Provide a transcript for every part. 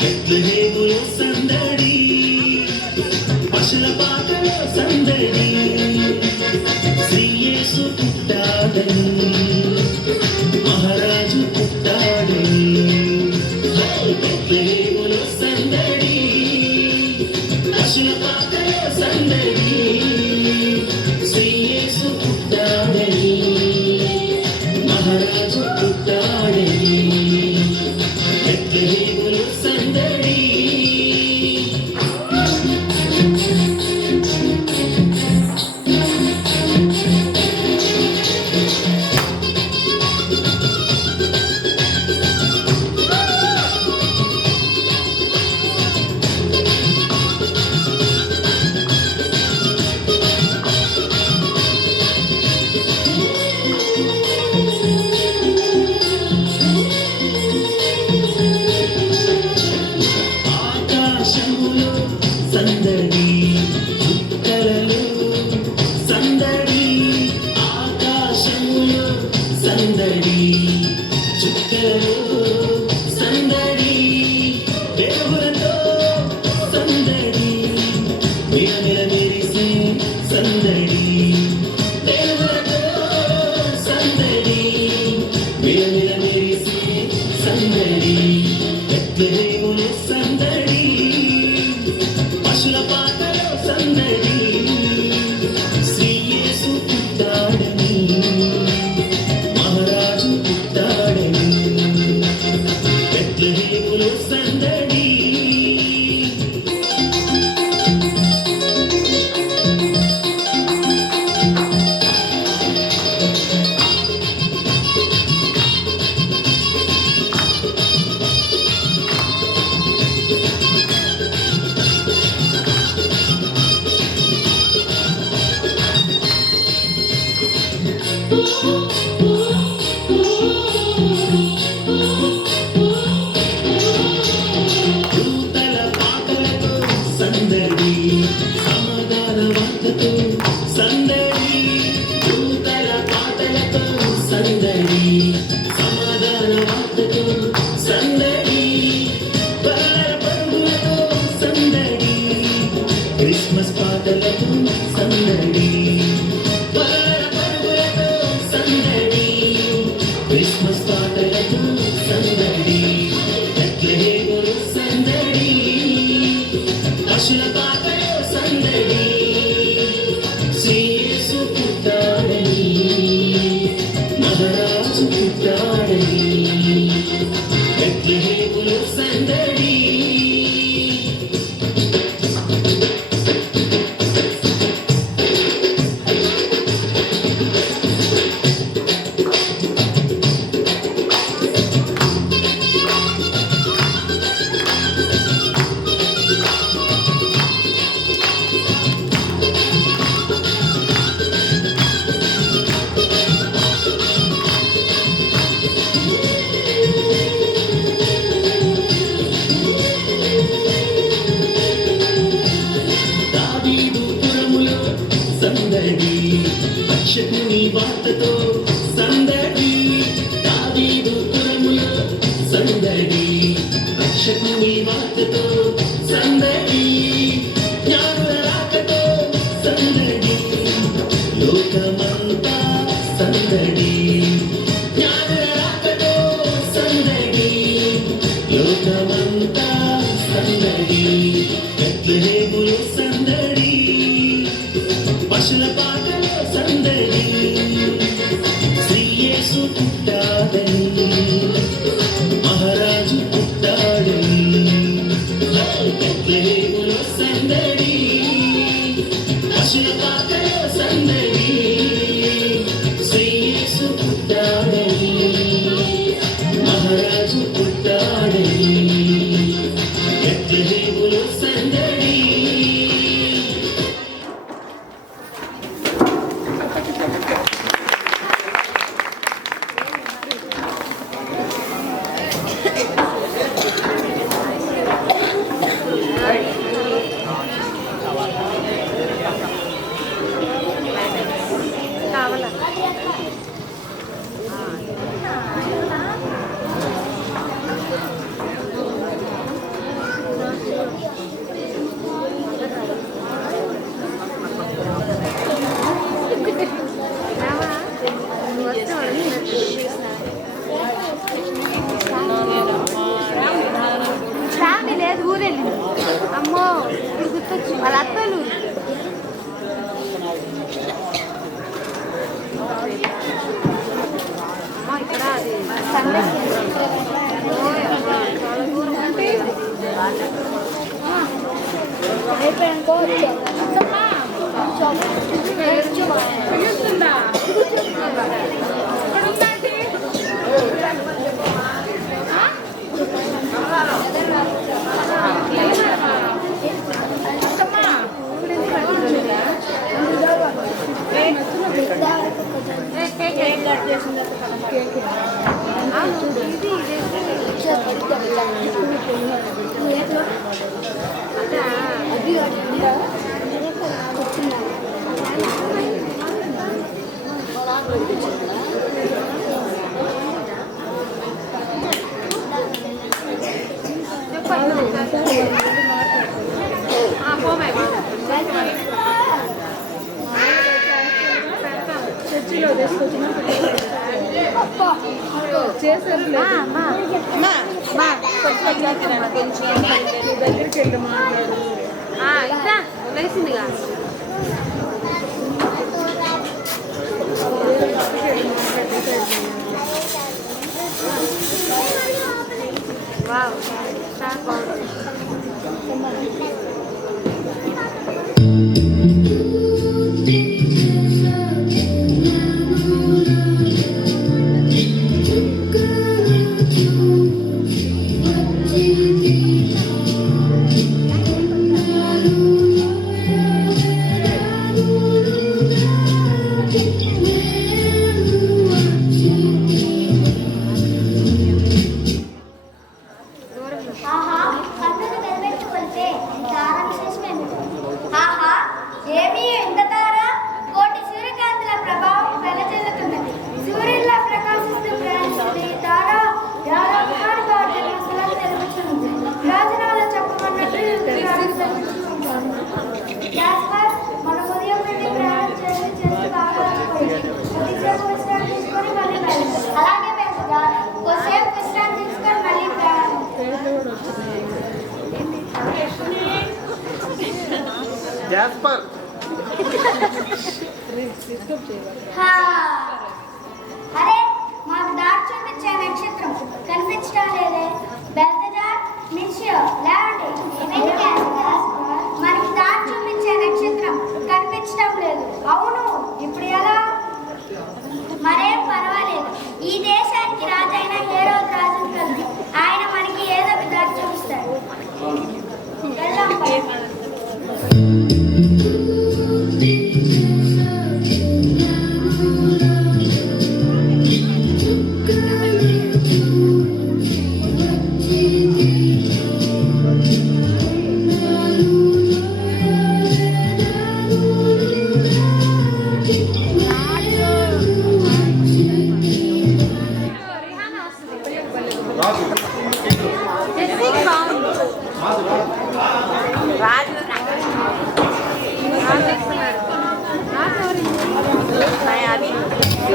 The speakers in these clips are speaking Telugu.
బెత్లెహేములో సందడి, పశుల పాకలో సందడి, శ్రీ యేసు పుట్టాడని, మహారాజు పుట్టాడని. బెత్లెహేములో సందడి, పశుల పాకలో సందడి, శ్రీ యేసు పుట్టాడని, మహారాజు పుట్టాడని. బెత్లెహేములో సందడి. ఆకాశములో సందడి, చుక్కలలో సందడి, ఆకాశములో సందడి, చుక్కలలో సందడి, దేవులతో సందడి, మిలమిల మెరిసే సందడి, దేవులతో సందడి, మిలమిల మెరిసే సందడి. బెత్లెహేములో సందడి, పశుల పాకలో సందడి, శ్రీ యేసు పుట్టాడని, మహారాజు పుట్టాడని. బెత్లెహేములో సందడి. దూతల పాటలతో సందడి, సమాధాన వార్తతో సందడి, దూతల పాటలతో సందడి, సమాధాన వార్తతో సందడి, బాల పరుగులతో సందడి, క్రిస్మస్ పాటలతో సందడి, బాల పరుగులతో సందడి, క్రిస్మస్ పాటలతో సందడి. బెత్లెహేములో సందడి, పశుల పాకలో సందడి, శ్రీ యేసు పుట్టాడని, మహారాజు పుట్టాడని. బెత్లెహేములో సందడి. దావీదు పురములో సందడి, రక్షకుని వార్తతో సందడి, దావీదు పురములో సందడి, రక్షకుని వార్తతో సందడి, జ్ఞానుల రాకతో సందడి, లోకమంతా సందడి, జ్ఞానుల రాకతో సందడి, లోకమంతా సందడి. బెత్లెహేములో సందడి, పశుల పాకలో సందడి, శ్రీ యేసు పుట్టాడని, మహారాజు పుట్టాడని. బెత్లెహేములో సందడి, పశుల పాకలో సందడి, శ్రీ యేసు పుట్టాడని, మహారాజు పుట్టాడని. బెత్లెహేములో సందడి. అయిపోయానుకో పిలుస్తుందా చర్చిలో చేశారు దగ్గరికి వెళ్ళి మాట్లాడు వేసిందిగా జాస్పర్ అరే మాకు దారి చూపించే నక్షత్రం కనిపించడం లేదే. బెల్తజార్ మిషియో లేవండి. మనకి దారి చూపించే నక్షత్రం కనిపించడం లేదు. అవును, ఇప్పుడు ఎలా? మరేం పర్వాలేదు. ఈ దేశానికి రాజైన హేరోదు రాజును కలిసి ఆయన మనకి ఏదో ఒక దారి చూపిస్తాడు.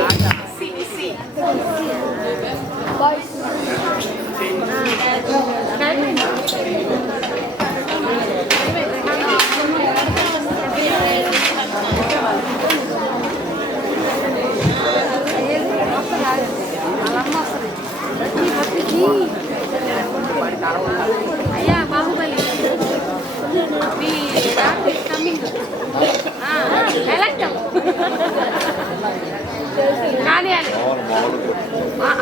వెళ్దాం. అయ్యా బాహుబలి కానీ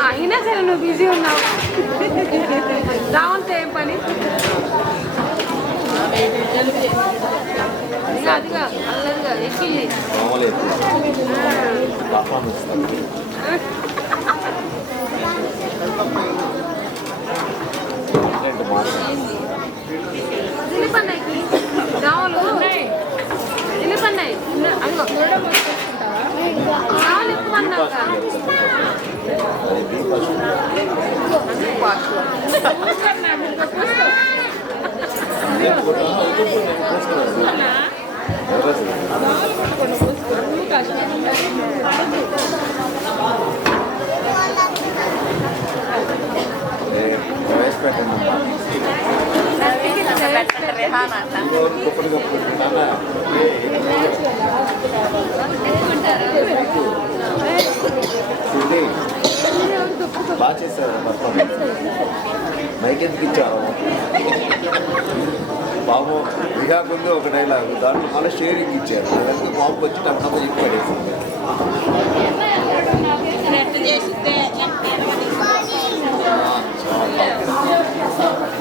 అయినా సరే నువ్వు బిజీ ఉన్నావు. రావంతో ఏం పని? ఇంకా అదిగా అల్లదిగా ఎక్కింది. దిలీపన్నయ్యకి రావులు దిలీపన్నయ్య అదిగో రావులు ఎక్కువ అన్నాక బాగా చేశారు పర్ఫార్మెన్స్. మైక్ ఎందుకు ఇచ్చారు బాబు? ఇది కాకుండా ఒక డైలాగ్ దాంట్లో మళ్ళీ షేరింగ్ ఇచ్చారు. అదంతా బాబు వచ్చి టమ్మా చెప్పి పడేసింది.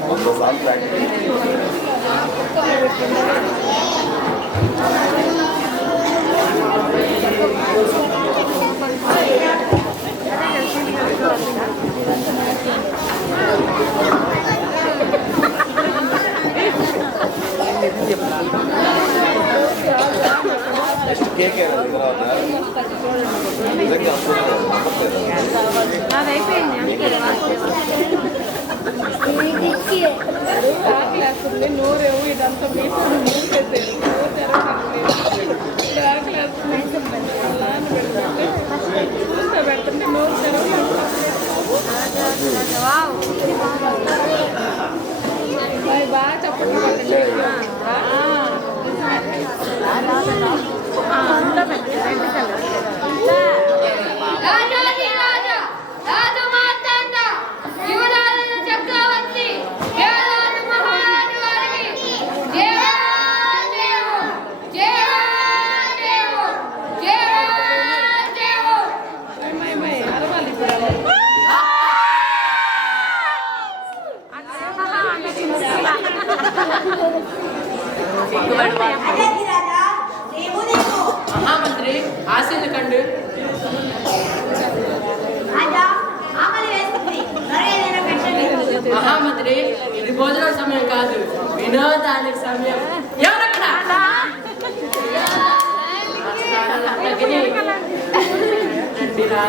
వందసార్లు ప్రాక్టీస్. నెక్స్ట్ కేక్ తర్వాత నిజంగా అది అయిపోయింది. ఆకలేస్తుంది, నోరేమో ఇదంతా మీసాను మూసేసారు. నోరు తెరవట్లేదు. ఆకలేస్తుంది, అలానే పెడుతుంటే చూస్తే పెడుతుంటే నోరు తెరవట్లేదు. బాగా చెప్పండి. అంతా పెట్టి రాజాది రాజా రాజు మార్తాండ యువరాజు చక్రవర్తి దేవరాజు మహారాజు వారికి జయ జయ జయ జయ జయ అరవాలి. మహామంత్రి ఆశీర్వకండు. మహామంత్రి ఇది భోజన సమయం కాదు, వినోదానికి సమయం. ఎవరక్కడ? రండిరా.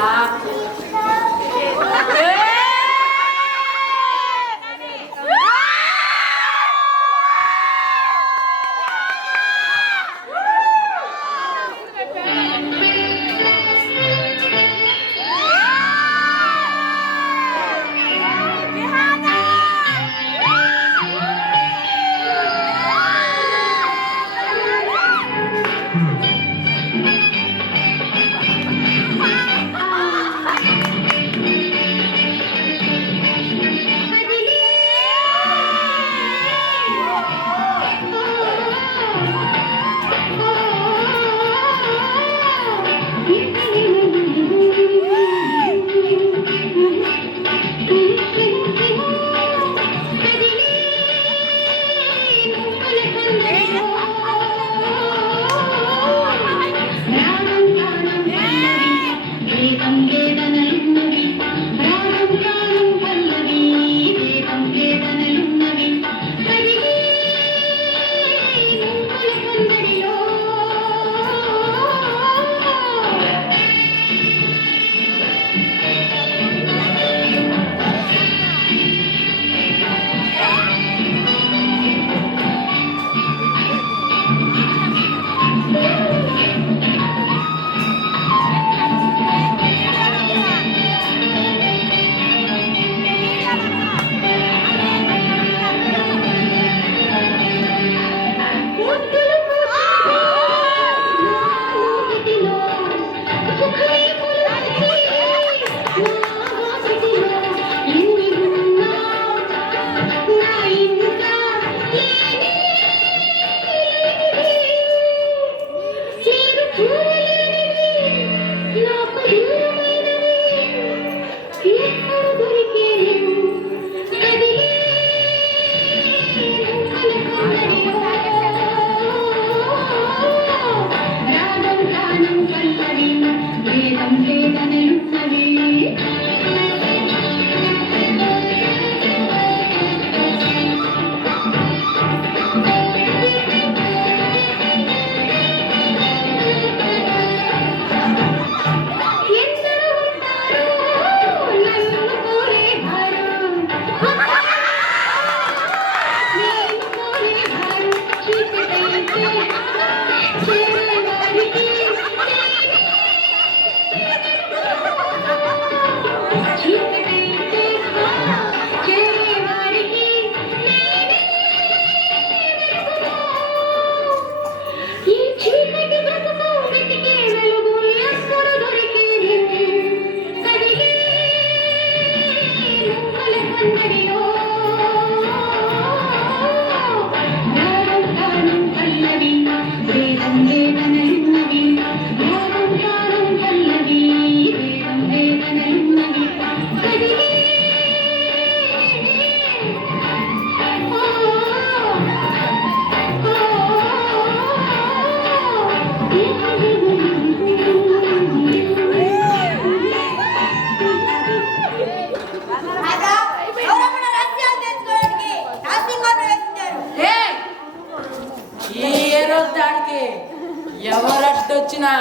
వచ్చినా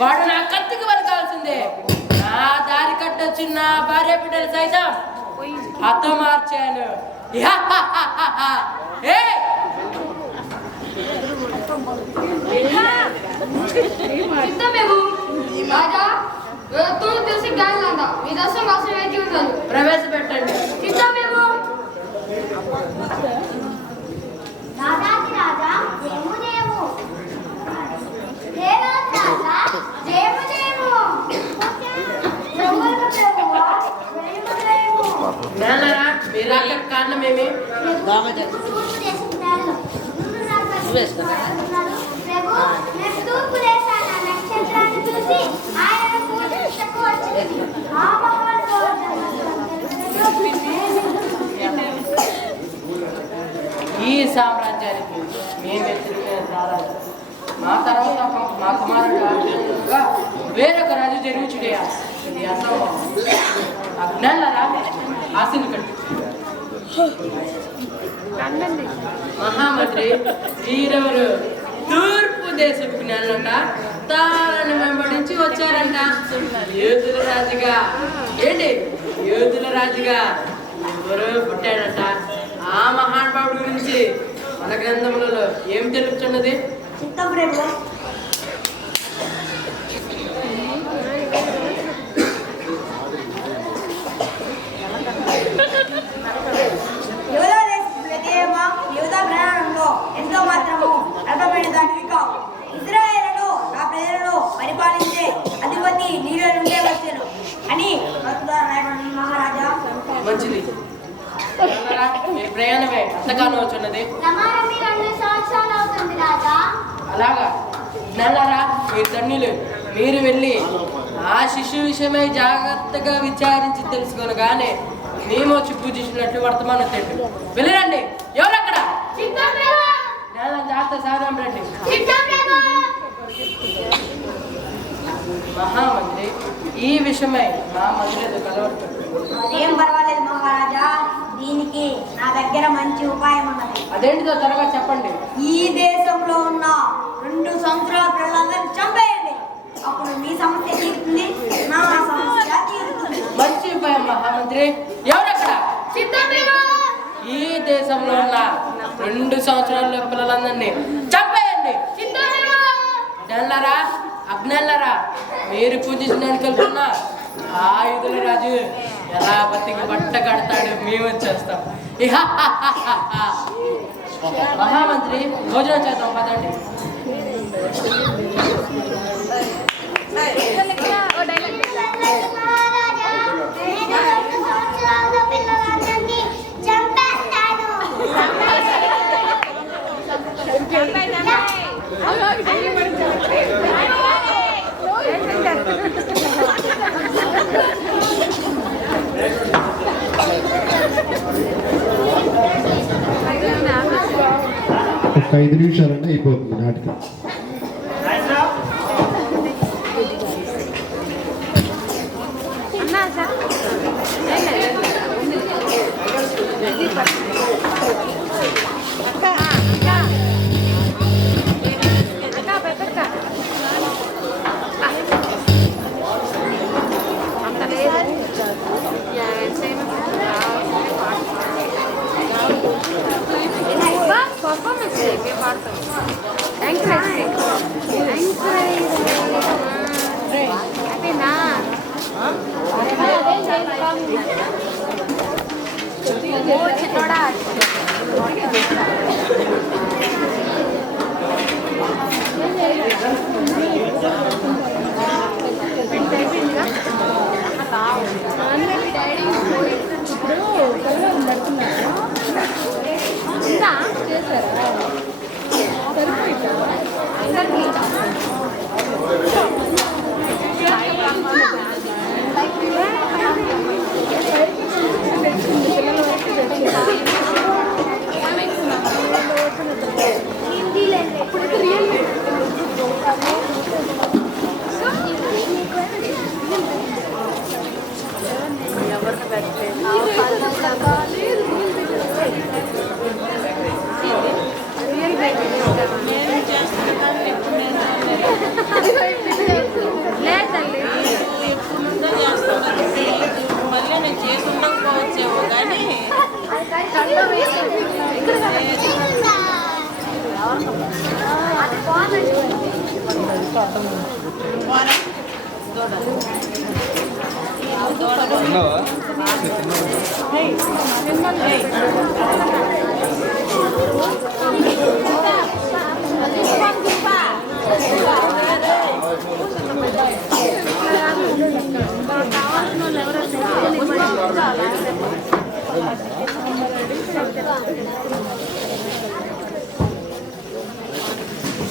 వాడు నా కత్తికి పలకాల్సిందే. నా దారి కట్టొచ్చిన నా భార్య బిడ్డలు సైతం హతం మార్చాను. ప్రవేశపెట్టండి. రాజాకి రాజా జయము జయము, హేరోదు రాజా జయము జయము, ప్రభువులకు ప్రభువా జయము జయము. నాన్నరా మీరు అక్కడ కారణమేమి? ప్రభు నేను తూర్పు దేశాన నక్షత్రాన్ని చూసి ఆయనను పూజించకు వచ్చింది. ఆ ఈ సామ్రాజ్యానికి మేమే తిరిగిన రారాజు. మా తర్వాత మా కుమారుడుగా వేరొక రాజు జరుగుచుడేయా? ఇది అసంభవం. అజ్ఞానులారా ఆశలు కట్టు. మహామంత్రి వీరెవరు? తూర్పు దేశపు జ్ఞానులంట తాళని వెంబడించి వచ్చారంట. యోధుల రాజుగా ఏంటి? యోధుల రాజుగా ఎవరు పుట్టాడంట. ఆ మహానుభావుడి గురించి మన గ్రంథములలో ఏం తెలుపుతున్నది? ఎంతో మాత్రము అర్థమైన దానివి కావు. ఇశ్రాయేలును నా ప్రజలను పరిపాలించే అధిపతి నీవే నుండే వచ్చాను అని రాయబడింది మహారాజా. మంచిది. మీ ప్రయాణమే ఎంతకాలం వచ్చున్నది? 2 సంవత్సరాలు అవుతుంది రాజా. అలాగా నల్లరా మీరు ధన్యులు. మీరు వెళ్ళి ఆ శిశువు విషయమై జాగ్రత్తగా విచారించి తెలుసుకోనగానే మేము వచ్చి పూజించినట్లు వర్తమానం తెండి. వెళ్ళిరండి. ఎవరక్కడ? జాగ్రత్త సాగం రండి. మహామంత్రి ఈ విషయమై మా మంత్రి కలవడుతుంది. ఏం పర్వాలేదు మహారాజా, దీనికి నా దగ్గర మంచి ఉపాయం ఉన్నది. అదేంటిదో త్వరగా చెప్పండి. ఈ దేశంలో ఉన్న 2 సంవత్సరాల పిల్లలందరినీ చంపేయండి. అప్పుడు మీ సమస్య తీరుతుంది, నా సమస్య తీరుతుంది. మంచి ఉపాయం మహామంత్రి. ఎవరక్కడ? ఈ దేశంలో ఉన్న 2 సంవత్సరాల పిల్లలందరినీ చంపేయండి. నెల్లరా అగ్నెల్లరా మీరు పూజించడానికి వెళ్తున్నా ఆయుధుల రాజు ఎలా బతికి బట్ట కడతాడు మేము వచ్చేస్తాం. మహామంత్రి భోజనం చేద్దాం పదండి. ఒక 5 నిమిషాలన్నా అయిపోతుంది నాటకం. చిన్నోడా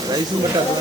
రైస్ పెట్టారు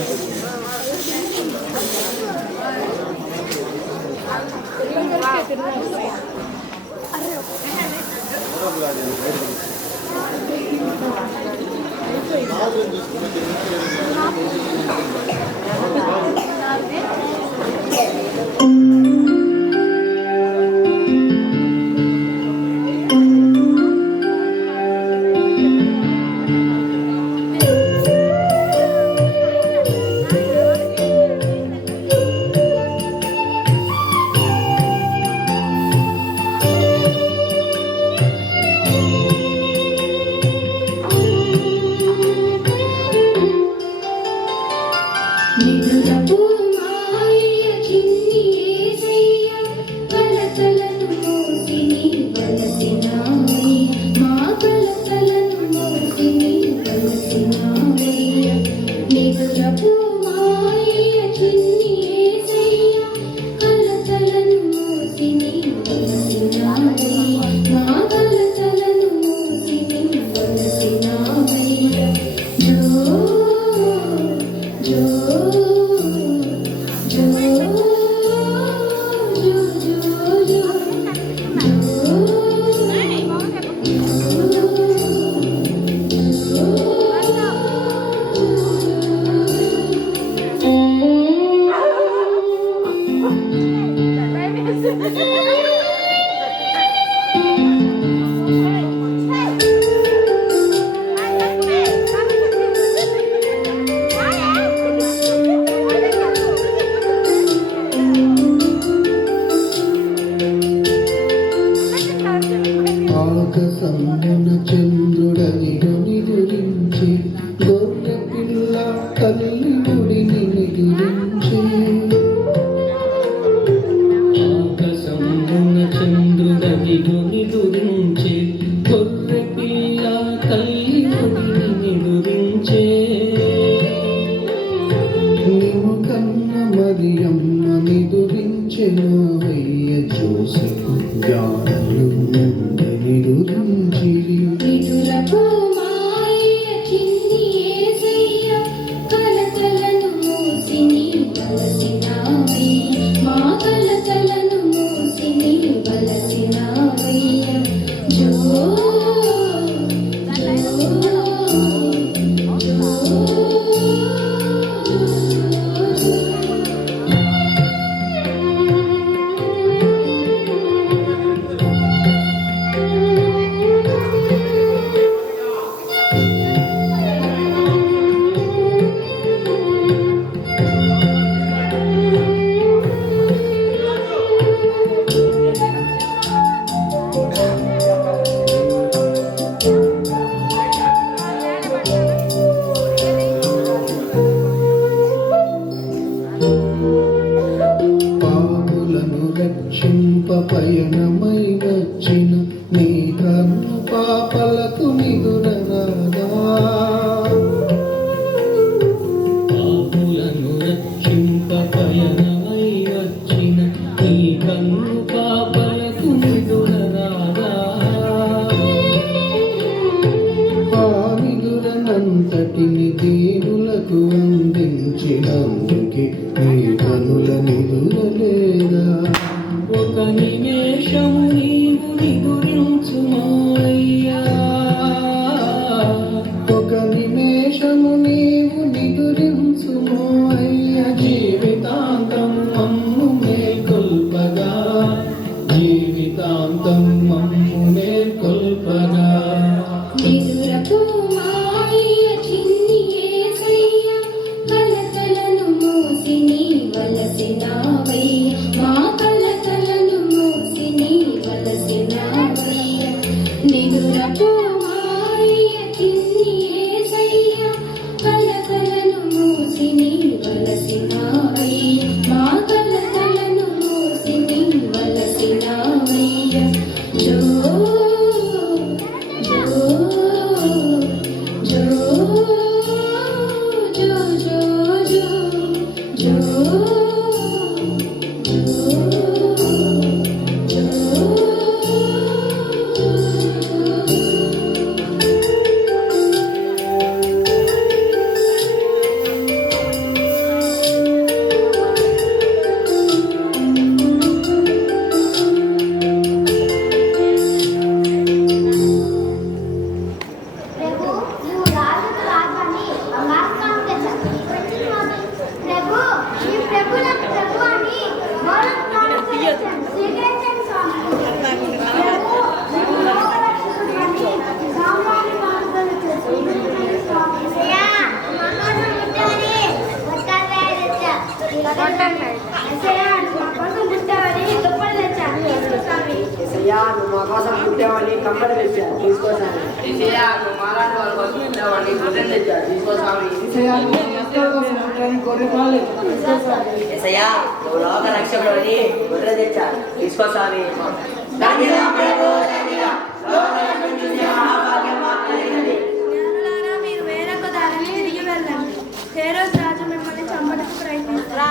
ఆకాశమున చంద్రుడని నిదురించి గొర్రె పిల్ల తల్లి గుడిని నిదురించి ఆకాశమున చంద్రుడని నిదురించి గొర్రె పిల్ల తల్లి గుడిని నిదురించే నీవు కన్న మరియమ్మ నిదురించెను అయ్య చూసి జ్ఞానులు నిదురకు మాయ చిన్ని యేసయ్య కలకలను మూసి నీ వలసినావయ్య మా కలకలను మూసి నీ వలసినావయ్య జో జో జగ్గులకు జగ్గు అని గౌరవ ప్రాణించారు. స్వీకరించండి స్వామి. ప్రభు, నీవు లోకరక్షకుడు అని సామాన్య మార్గాలు స్వీకరించండి స్వామి. అయ్యా, మా కోసం పుట్టావని వట్టాలు తెచ్చా. అయ్యా, మా కోసం పుట్టావని దుప్పలు తెచ్చా. తీసుకో స్వామి. ఏసయ్యా నువ్వు మా కోసం పుట్టావని కమ్మలు తెచ్చా తీసుకో స్వామి. ఏసయ్యా నువ్వు మాలాంటి వాళ్ళ కోసం పుట్టావని గుడ్డలు తెచ్చా తీసుకో స్వామి. ఏసయ్యా నువ్వు లోక రక్షకుడు అని గుడ్డలు తెచ్చా తీసుకో స్వామి. జ్ఞానులారా, మీరు వేరొక దారిని తిరిగి వెళ్ళండి. హేరోదు రాజు మిమ్మల్ని చంపడానికి ప్రయత్నిస్తారా?